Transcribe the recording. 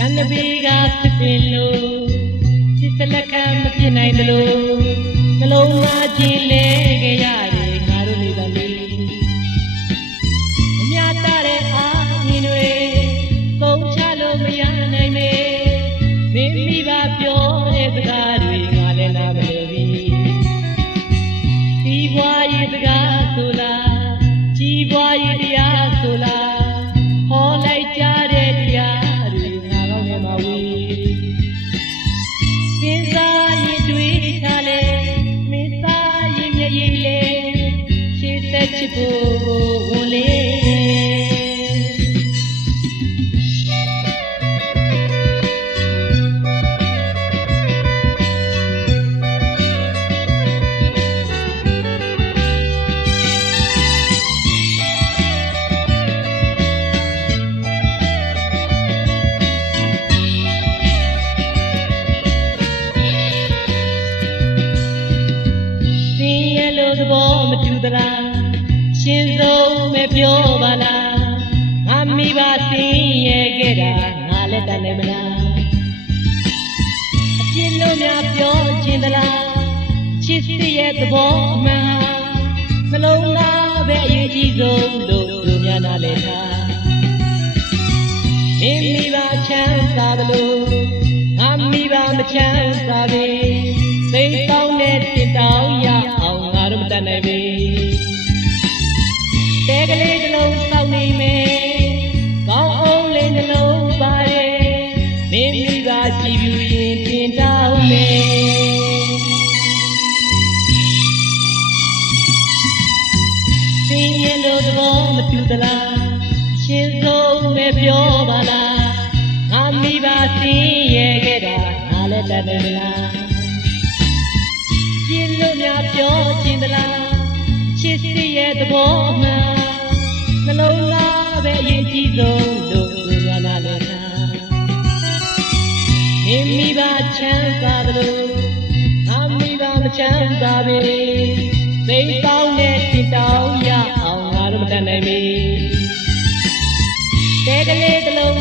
ကံနဘေးကဖြစ်ပင်လို့စိတ်လက်ခံမပြနိုင်သလိုနှလုံးသားချင်းလဲကြရ ရှေ့သ ပဲပြောပါလားငါမိပါစင်ရဲ့ခဲ့တာငါလည်းတတ်နိုင်မလားအပြစ်လို့များပြောခြင်းသလားချစ်စစ်ရဲ့သဘောအမှန်နှလုံးသားပဲအရေးကြီးဆုံးလို့သူများနားလည်ထားမင်းမိပါချမ်းသာသလိုငါမိပါမချမ်းသာပေသိတောင်းတဲ့တင်တောင်းရအောင်ငါတို့မတတ်နိုင်ပေ တဲကလေးတစ်လုံးစောင့်နေမယ်ကောင်းအောင်လေးနှလုံးပါတယ်မင်းမိပါကြည်ပြူရင်တင်တောင်းမယ်စင်ရဲ့လို့သဘောမတူသလားရှင်ဆုံးပဲပြောပါလားငါမိပါစင်ရဲ့ခဲ့တာငါလည်းတတ်တယ်မလားပြင်းလို့များပြောခြင်းသလားချစ်စီရဲ့သဘောမှန်နှ မိမိပါချမ်းသာသလိုအမိပါမချမ်းသာပေသိတောင်းတဲ့တင်တောင်းရအောင်ငါတို့မတတ်နိုင်ပေတဲကလေးတစ်လုံး